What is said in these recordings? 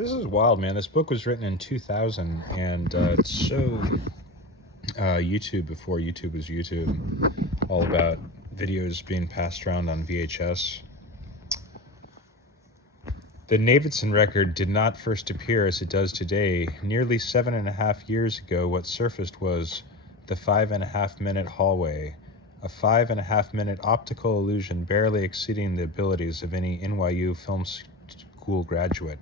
This is wild, man. This book was written in 2000, and it's so YouTube before YouTube was YouTube, all about videos being passed around on VHS. The Davidson record did not first appear as it does today. Nearly 7.5 years ago, what surfaced was the 5.5 minute hallway, a 5.5 minute optical illusion barely exceeding the abilities of any NYU film school graduate.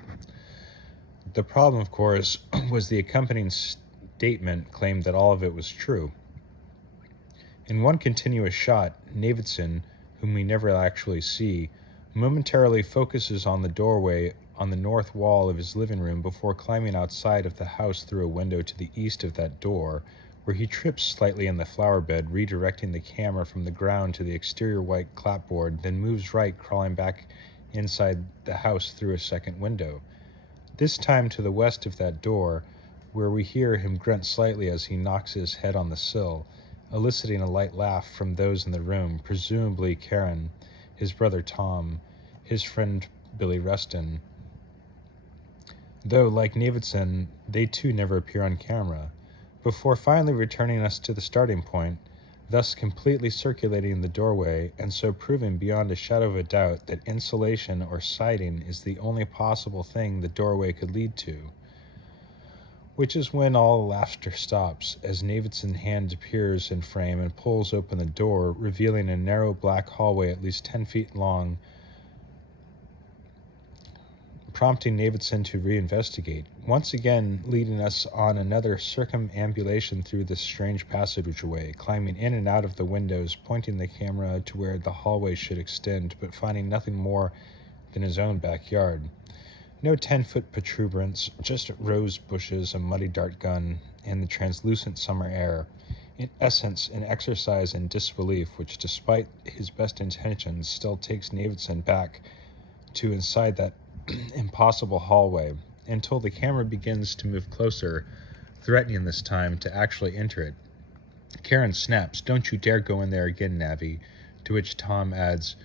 The problem, of course, was the accompanying statement claimed that all of it was true. In one continuous shot, Davidson, whom we never actually see, momentarily focuses on the doorway on the north wall of his living room before climbing outside of the house through a window to the east of that door, where he trips slightly in the flower bed, redirecting the camera from the ground to the exterior white clapboard, then moves right, crawling back inside the house through a second window. This time to the west of that door, where we hear him grunt slightly as he knocks his head on the sill, eliciting a light laugh from those in the room, presumably Karen, his brother Tom, his friend Billy Reston. Though, like Davidson, they too never appear on camera, before finally returning us to the starting point, thus completely circulating the doorway, and so proving beyond a shadow of a doubt that insulation or siding is the only possible thing the doorway could lead to. Which is when all laughter stops, as Davidson's hand appears in frame and pulls open the door, revealing a narrow black hallway at least 10 feet long, prompting Davidson to reinvestigate, once again leading us on another circumambulation through this strange passageway, climbing in and out of the windows, pointing the camera to where the hallway should extend, but finding nothing more than his own backyard. No 10-foot protuberance, just rose bushes, a muddy dart gun, and the translucent summer air. In essence, an exercise in disbelief which, despite his best intentions, still takes Davidson back to inside that impossible hallway, until the camera begins to move closer, threatening this time to actually enter it. Karen snaps, "Don't you dare go in there again, Navi," to which Tom adds,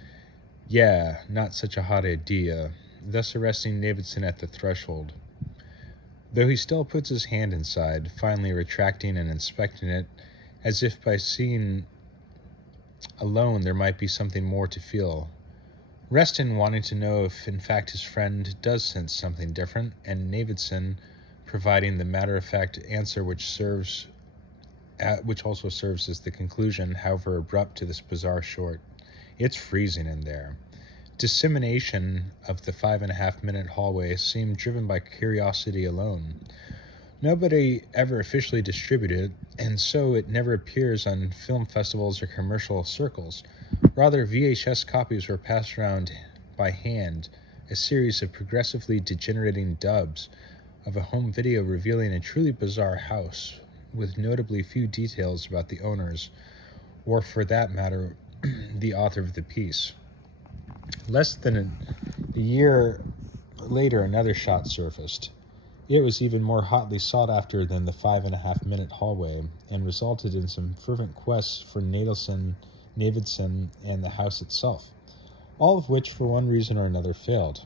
"Yeah, not such a hot idea," thus arresting Davidson at the threshold. Though he still puts his hand inside, finally retracting and inspecting it, as if by seeing alone there might be something more to feel. Reston wanting to know if in fact his friend does sense something different, and Davidson providing the matter-of-fact answer which also serves as the conclusion, however abrupt, to this bizarre short. It's freezing in there. Dissemination of the 5.5 minute hallway seemed driven by curiosity alone. Nobody ever officially distributed it, and so it never appears on film festivals or commercial circles. Rather, VHS copies were passed around by hand, a series of progressively degenerating dubs of a home video revealing a truly bizarre house, with notably few details about the owners, or for that matter, the author of the piece. Less than a year later, another shot surfaced. It was even more hotly sought after than the 5.5 minute hallway, and resulted in some fervent quests for Davidson and the house itself, all of which for one reason or another failed.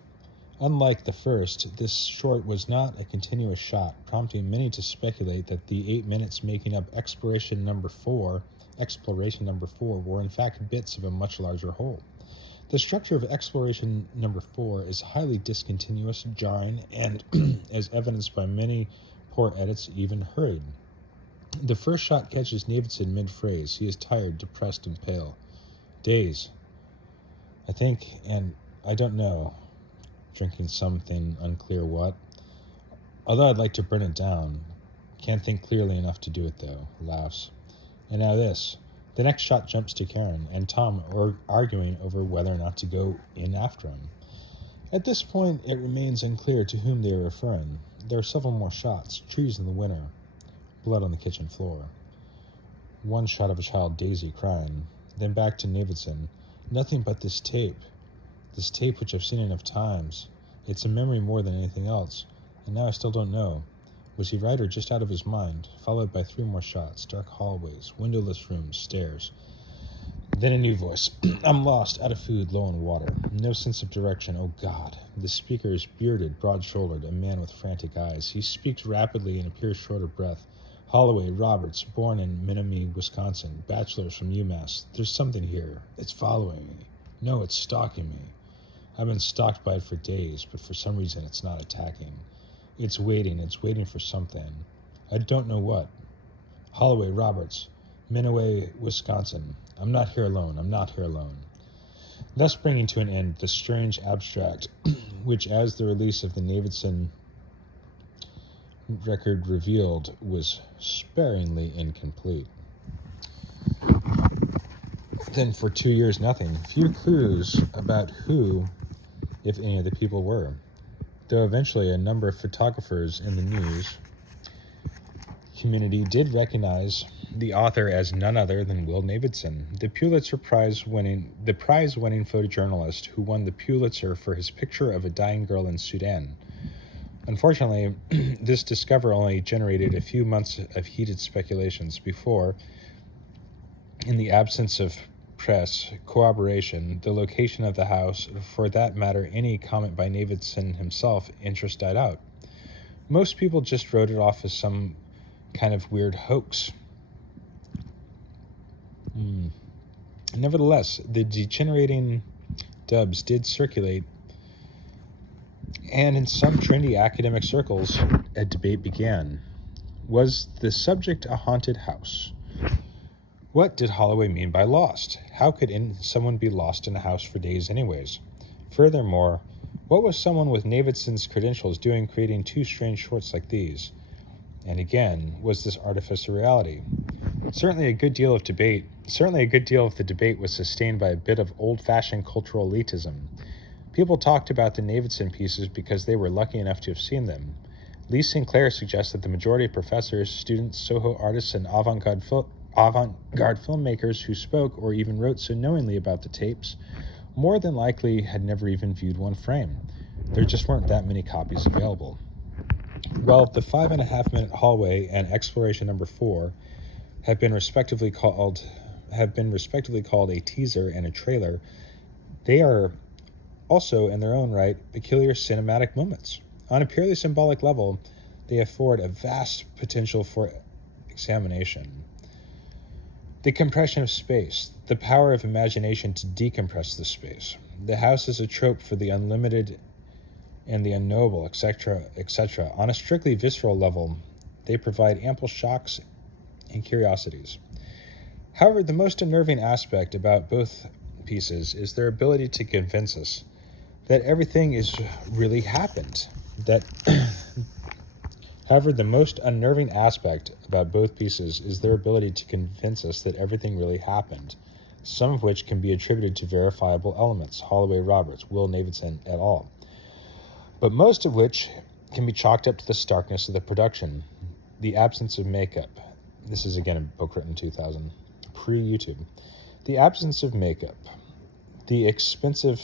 Unlike the first, this short was not a continuous shot, prompting many to speculate that the 8 minutes making up exploration number 4 were in fact bits of a much larger whole. The structure of exploration number 4 is highly discontinuous, jarring, and, as evidenced by many poor edits, even hurried. The first shot catches Davidson mid-phrase. He is tired, depressed, and pale. Days, I think, and I don't know. Drinking something, unclear what. Although I'd like to burn it down. Can't think clearly enough to do it, though. Laughs. And now this. The next shot jumps to Karen and Tom arguing over whether or not to go in after him. At this point, it remains unclear to whom they are referring. There are several more shots. Trees in the winter. Blood on the kitchen floor. One shot of a child, Daisy, crying. Then back to Davidson. Nothing but this tape. This tape which I've seen enough times. It's a memory more than anything else. And now I still don't know. Was he right or just out of his mind? Followed by 3 more shots. Dark hallways, windowless rooms, stairs. Then a new voice. I'm lost, out of food, low on water. No sense of direction, oh God. The speaker is bearded, broad-shouldered, a man with frantic eyes. He speaks rapidly and appears short of breath. Holloway Roberts, born in Menominee, Wisconsin, bachelor's from UMass. There's something here. It's following me. No, it's stalking me. I've been stalked by it for days, but for some reason it's not attacking. It's waiting for something. I don't know what. Holloway Roberts, Menominee, Wisconsin. I'm not here alone. Thus bringing to an end the strange abstract, which, as the release of the Davidson record revealed, was sparingly incomplete. Then for 2 years, nothing. Few clues about who, if any, of the people were. Though eventually a number of photographers in the news community did recognize the author as none other than Will Davidson, the prize-winning photojournalist who won the Pulitzer for his picture of a dying girl in Sudan. Unfortunately, this discovery only generated a few months of heated speculations before, in the absence of press corroboration, the location of the house, for that matter any comment by Davidson himself, interest died out. Most people just wrote it off as some kind of weird hoax. Nevertheless, the degenerating dubs did circulate, and in some trendy academic circles, a debate began. Was the subject a haunted house? What did Holloway mean by lost? How could someone be lost in a house for days anyways? Furthermore, what was someone with Davidson's credentials doing creating two strange shorts like these? And again, was this artifice a reality? Certainly a good deal of the debate was sustained by a bit of old-fashioned cultural elitism. People talked about the Davidson pieces because they were lucky enough to have seen them. Lee Sinclair suggests that the majority of professors, students, Soho artists, and avant-garde filmmakers who spoke or even wrote so knowingly about the tapes more than likely had never even viewed one frame. There just weren't that many copies available. Well, the 5.5-minute hallway and exploration number 4 have been respectively called a teaser and a trailer. They are also, in their own right, peculiar cinematic moments. On a purely symbolic level, they afford a vast potential for examination. The compression of space, the power of imagination to decompress the space. The house is a trope for the unlimited and the unknowable, etc., etc. On a strictly visceral level, they provide ample shocks and curiosities. However, the most unnerving aspect about both pieces is their ability to convince us that everything is really happened. However, the most unnerving aspect about both pieces is their ability to convince us that everything really happened, some of which can be attributed to verifiable elements, Holloway Roberts, Will Davidson, et al., but most of which can be chalked up to the starkness of the production, the absence of makeup. This is again a book written in 2000, pre-YouTube. The absence of makeup, expensive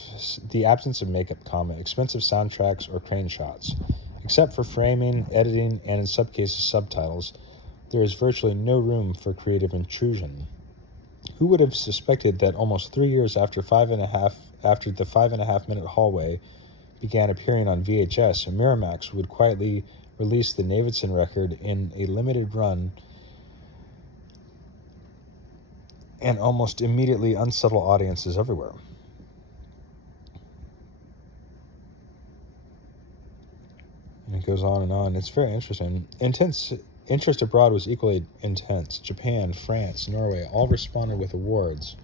soundtracks or crane shots. Except for framing, editing, and in some cases subtitles, there is virtually no room for creative intrusion. Who would have suspected that almost 3 years after the 5.5-minute hallway began appearing on VHS, Miramax would quietly release the Davidson record in a limited run and almost immediately unsettle audiences everywhere. And it goes on and on. It's very interesting. Interest abroad was equally intense. Japan, France, Norway all responded with awards.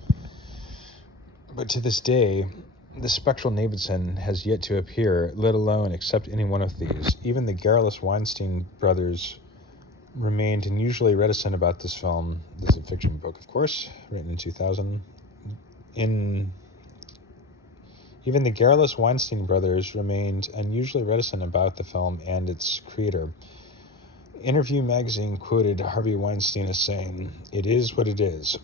But to this day, the spectral Davidson has yet to appear, let alone accept any one of these. Even the garrulous Weinstein brothers remained unusually reticent about this film. This is a fiction book, of course, written in 2000. Even the garrulous Weinstein brothers remained unusually reticent about the film and its creator. Interview magazine quoted Harvey Weinstein as saying, "It is what it is.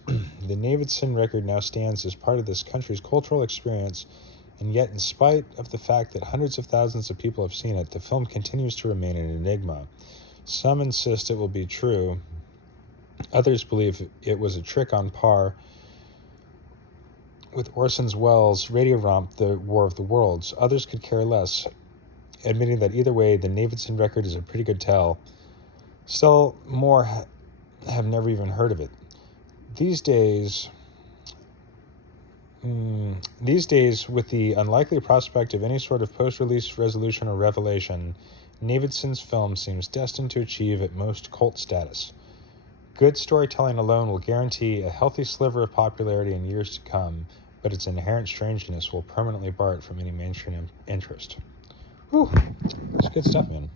The Davidson record now stands as part of this country's cultural experience, and yet in spite of the fact that hundreds of thousands of people have seen it, the film continues to remain an enigma. Some insist it will be true. Others believe it was a trick on par with Orson Welles' radio romp, The War of the Worlds. Others could care less, admitting that either way, the Navidson record is a pretty good tell. Still, more have never even heard of it. These days, with the unlikely prospect of any sort of post-release resolution or revelation, Navidson's film seems destined to achieve at most cult status. Good storytelling alone will guarantee a healthy sliver of popularity in years to come, but its inherent strangeness will permanently bar it from any mainstream interest. Whew, that's good stuff, man.